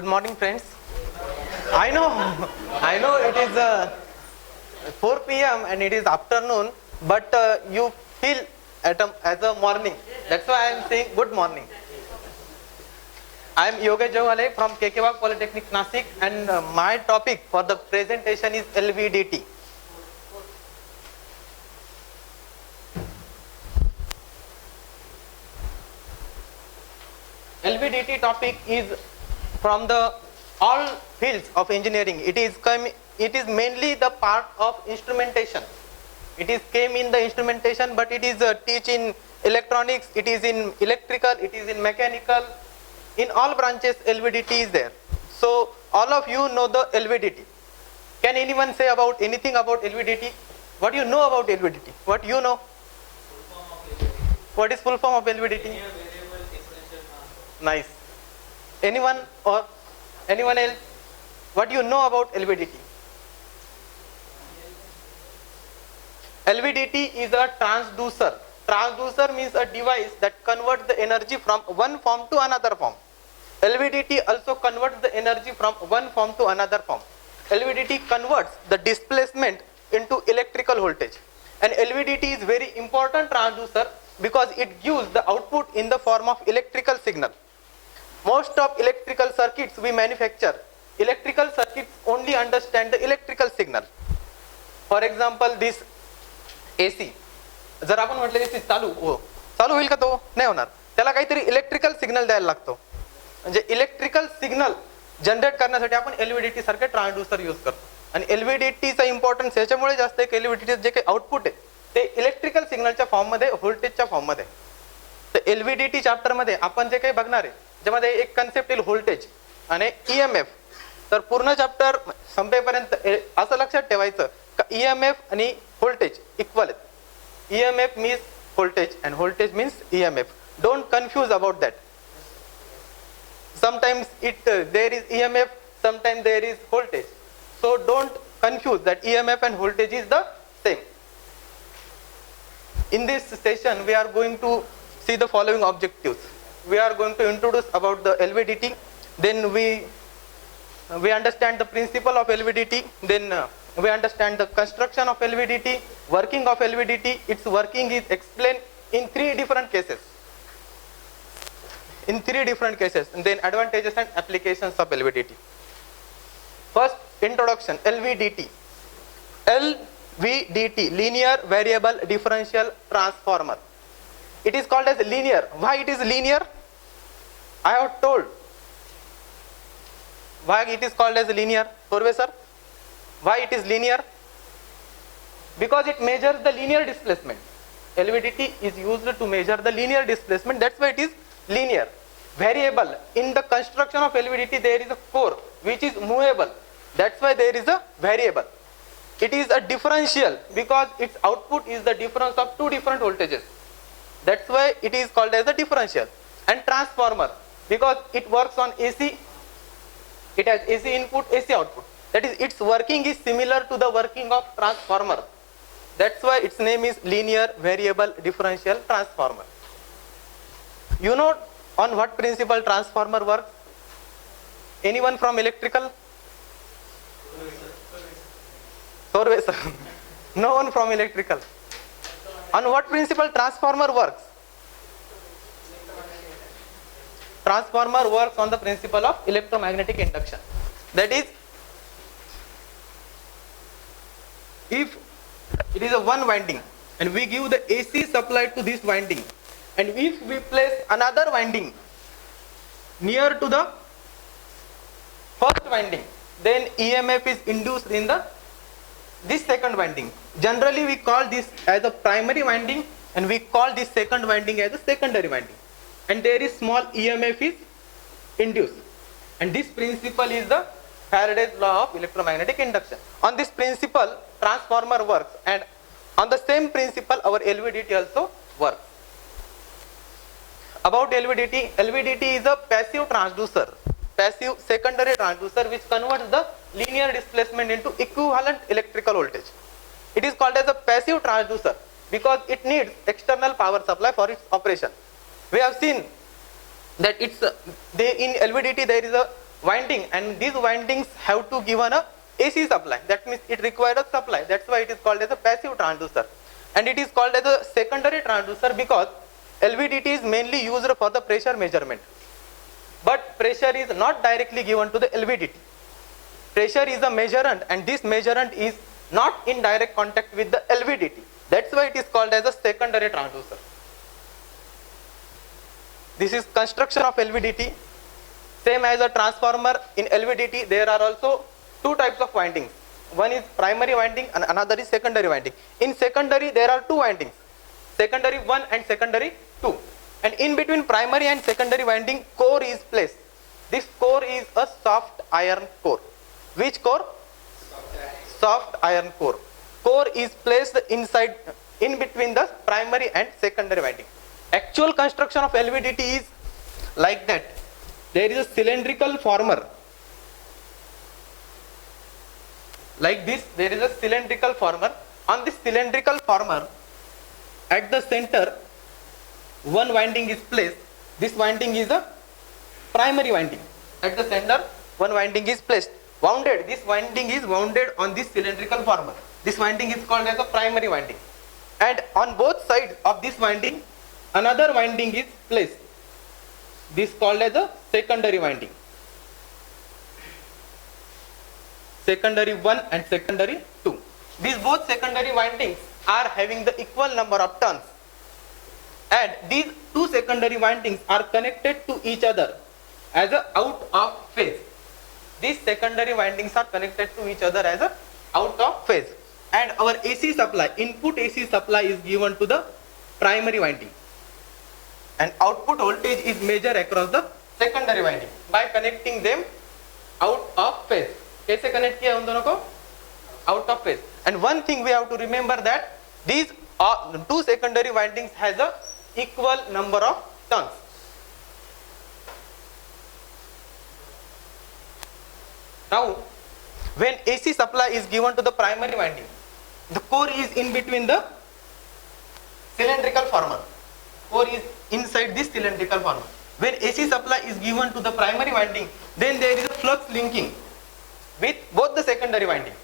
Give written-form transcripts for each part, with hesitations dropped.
Good morning, friends. I know, I know it is 4 p.m. and it is afternoon, but you feel as a morning. That's why I am saying good morning. I am Yogesh Jawale from KK Wagh Polytechnic, Nasik, and my topic for the presentation is LVDT. LVDT topic is from the all fields of engineering. It is mainly the part of instrumentation. It is came in the instrumentation, but it is teach in electronics, it is in electrical, it is in mechanical. In all branches LVDT is there. So all of you know the LVDT. Can anyone say about anything about LVDT? What you know about LVDT? What you know? What is full form of LVDT? Nice. Anyone or anyone else? What do you know about LVDT? LVDT is a transducer. Transducer means a device that converts the energy from one form to another form. LVDT also converts the energy from one form to another form. LVDT converts the displacement into electrical voltage. And LVDT is very important transducer because it gives the output in the form of electrical signal. Most of electrical circuits we manufacture, electrical circuits only understand the electrical signal. For example, this AC. जर आपण म्हटलं AC चालू होईल का तो? नाही होणार. त्याला काहीतरी इलेक्ट्रिकल सिग्नल द्यायला लागतो. म्हणजे इलेक्ट्रिकल सिग्नल जनरेट करण्यासाठी आपण LVDT सारखे ट्रान्सड्यूसर यूज करतो. आणि LVDT चा इम्पॉर्टन्स याच्यामुळे जास्त आहे की LVDT जे काही आउटपुट आहे ते इलेक्ट्रिकल सिग्नलच्या फॉर्म मध्ये, व्होल्टेजच्या फॉर्म मध्ये. तर LVDT चॅप्टर मध्ये आपण जे काही बघणार आहे ज्यामध्ये एक कन्सेप्ट येईल व्होल्टेज आणि EMF. तर पूर्ण चॅप्टर संपेपर्यंत असं लक्षात ठेवायचं का EMF आणि व्होल्टेज इक्वल आहेत. EMF means voltage and voltage means EMF. Don't confuse about that. Sometimes there is EMF, sometimes there is voltage. So don't confuse that EMF and voltage is the same. In this session we are going to see the following objectives. We are going to introduce about the LVDT, then we understand the principle of LVDT, then we understand the construction of LVDT, working of LVDT. Its working is explained in three different cases. And then advantages and applications of LVDT. First, introduction. LVDT. LVDT, linear variable differential transformer. It is called as linear. Why it is linear? I have told. Why it is called as linear? Professor? Why it is linear? Because it measures the linear displacement. LVDT is used to measure the linear displacement. That's why it is linear. Variable. In the construction of LVDT there is a core which is movable. That's why there is a variable. It is a differential because its output is the difference of two different voltages. That's why it is called as a differential. And transformer because it works on AC. It has AC input, AC output. That is, its working is similar to the working of transformer. That's why its name is linear variable differential transformer. You know on what principle transformer works? Anyone from electrical? Sir. No one from electrical. On what principle transformer works? Transformer works on the principle of electromagnetic induction. That is, if it is a one winding and we give the AC supply to this winding, and if we place another winding near to the first winding, then EMF is induced in this second winding. Generally we call this as a primary winding and we call this second winding as a secondary winding, and there is small EMF is induced, and this principle is the Faraday's law of electromagnetic induction. On this principle transformer works, and on the same principle our LVDT also works. About LVDT, LVDT is a passive transducer, passive secondary transducer which converts the linear displacement into equivalent electrical voltage. It is called as a passive transducer because it needs external power supply for its operation. We have seen that in LVDT there is a winding, and these windings have to give an AC supply. That means it requires a supply. That's why it is called as a passive transducer. And it is called as a secondary transducer because LVDT is mainly used for the pressure measurement. But pressure is not directly given to the LVDT. Pressure is a measurand, and this measurand is not in direct contact with the LVDT. That's why it is called as a secondary transducer. This is construction of LVDT. Same as a transformer in LVDT, there are also two types of windings. One is primary winding and another is secondary winding. In secondary, there are two windings, secondary 1 and secondary 2. And in between primary and secondary winding, core is placed. This core is a soft iron core. Which core? Soft iron core. Core is placed inside, in between the primary and secondary winding. Actual construction of LVDT is like that. There is a cylindrical former. Like this, there is a cylindrical former. On this cylindrical former, at the center, one winding is placed. This winding is a primary winding. At the center, one winding is placed. Wounded, this winding is wounded on this cylindrical former. This winding is called as a primary winding. And on both sides of this winding, another winding is placed. This is called as a secondary winding. Secondary 1 and secondary 2. These both secondary windings are having the equal number of turns. And these two secondary windings are connected to each other as a out of phase. These secondary windings are connected to each other as a out of phase. And our AC supply, input AC supply is given to the primary winding. And output voltage is measured across the secondary winding by connecting them out of phase. कैसे connect किया उन दोनों को? Out of phase. And one thing we have to remember that these two secondary windings has a equal number of turns. Now, when AC supply is given to the primary winding, the core is in between the cylindrical former. Core is inside this cylindrical former. When AC supply is given to the primary winding, then there is a flux linking with both the secondary winding.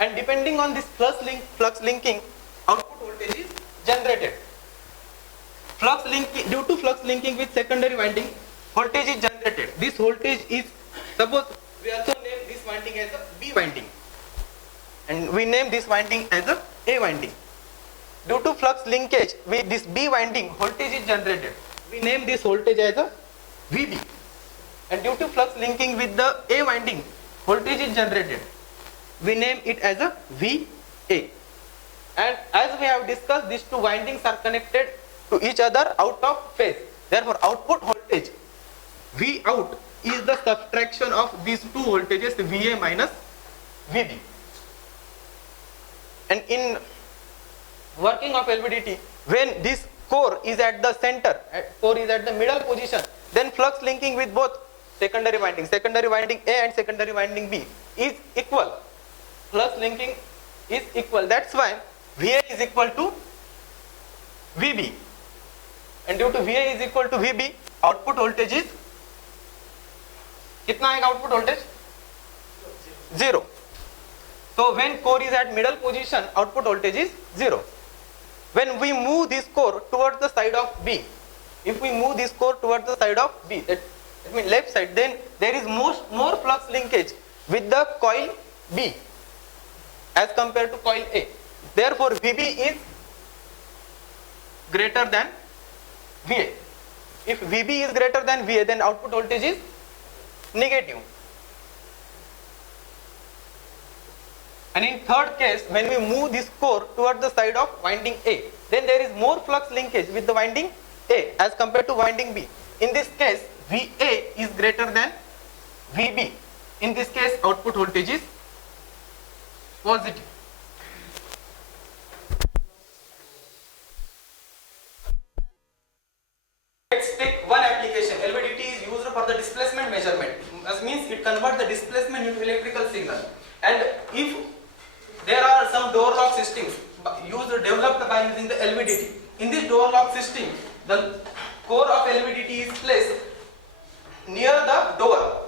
And depending on this flux linking, output voltage is generated. Due to flux linking with secondary winding, voltage is generated. This voltage is, suppose we also name this winding as a B winding, and we name this winding as a A winding. Due to flux linkage with this B winding, voltage is generated. We name this voltage as a VB. And due to flux linking with the A winding, voltage is generated. We name it as a VA. And as we have discussed, these two windings are connected to each other out of phase. Therefore, output voltage V out is the subtraction of these two voltages, VA minus VB. And in working of LVDT, when this core is at the center, core is at the middle position, then flux linking with both secondary winding A and secondary winding B is equal. Flux linking is equal. That's why VA is equal to VB. And due to VA is equal to VB, output voltage is, कितना आएगा output voltage? 0. So when core is at middle position, output voltage is 0. When we move this core towards the side of B, if we move this core towards the side of B, that means left side, then there is more flux linkage with the coil B as compared to coil A. Therefore, VB is greater than VA. If VB is greater than VA, then output voltage is negative. And in third case, when we move this core towards the side of winding A, then there is more flux linkage with the winding A as compared to winding B. In this case, VA is greater than VB. In this case, output voltage is positive. Let's take one application. LVDT is used for the displacement measurement. That means it converts the displacement into electrical signal. And if there are some door lock systems developed by using the LVDT, in this door lock system, the core of LVDT is placed near the door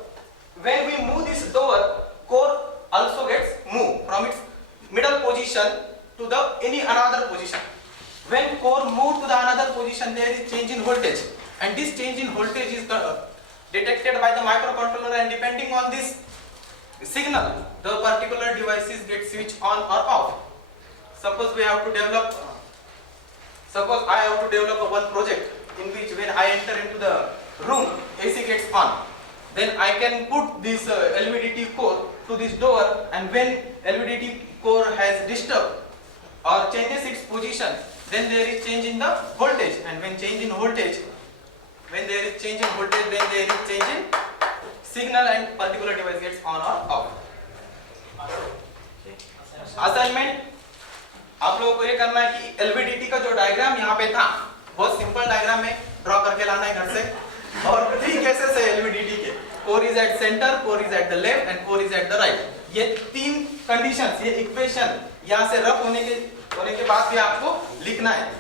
when we move this door, core also gets moved from its middle position to the any another position. When core move to the another position, there is change in voltage, and this change in voltage is detected by the microcontroller, and depending on this signal, the particular devices get switched on or off. Suppose we have to develop, suppose I have to develop one project in which when I enter into the room, AC gets on. Then I can put this LVDT core to this door, and when LVDT core has disturbed or changes its position, then there is change in the voltage, and when change in voltage, when there is change in voltage, then there is change in signal, and particular device gets on or off. Assignment आप लोगों को ये करना है कि LVDT का जो diagram यहाँ पे था, बहुत सिंपल डायग्राम है, ड्रॉ करके लाना है घर से, और 3 केसेस है एलवीडीटी के, core is at centre, core is at the left and core is at the right. ये 3 कंडीशंस, ये इक्वेशन यहाँ से रफ होने के बाद भी आपको लिखना है।